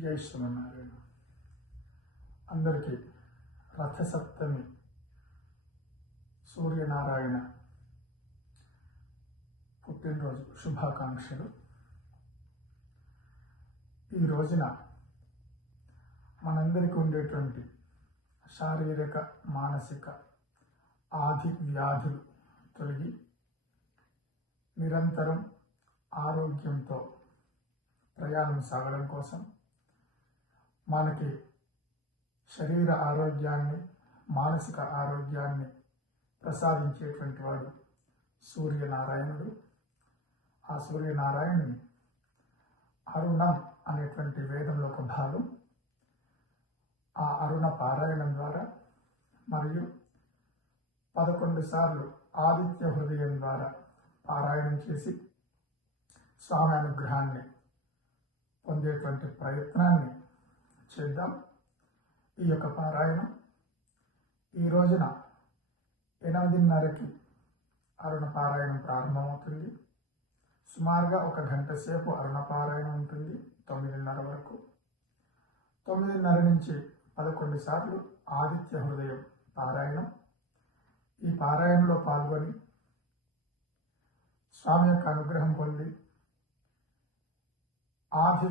జై శ్రీమన్నారాయణ. అందరికీ రథసప్తమి సూర్యనారాయణ పుట్టినరోజు శుభాకాంక్షలు. ఈ రోజున మనందరికీ ఉండేటువంటి శారీరక మానసిక ఆది వ్యాధులు తొలగి నిరంతరం ఆరోగ్యంతో ప్రయాణం సాగడం కోసం మనకి శరీర ఆరోగ్యాన్ని మానసిక ఆరోగ్యాన్ని ప్రసాదించేటువంటి వాడు సూర్యనారాయణుడు. ఆ సూర్యనారాయణుని అరుణం అనేటువంటి వేదంలో ఒక భాగం. ఆ అరుణ పారాయణం ద్వారా మరియు 11 సార్లు ఆదిత్య హృదయం ద్వారా పారాయణం చేసి స్వామి అనుగ్రహాన్ని పొందేటువంటి ప్రయత్నాన్ని చేద్దాం. ఈ యొక్క పారాయణం ఈ రోజున 8:30కి అరుణ పారాయణం ప్రారంభమవుతుంది. సుమారుగా 1 గంట సేపు అరుణ పారాయణం ఉంటుంది 9:30 వరకు. 9:30 నుంచి 11 సార్లు ఆదిత్య హృదయం పారాయణం. ఈ పారాయణంలో పాల్గొని స్వామి యొక్క అనుగ్రహం పొంది ఆది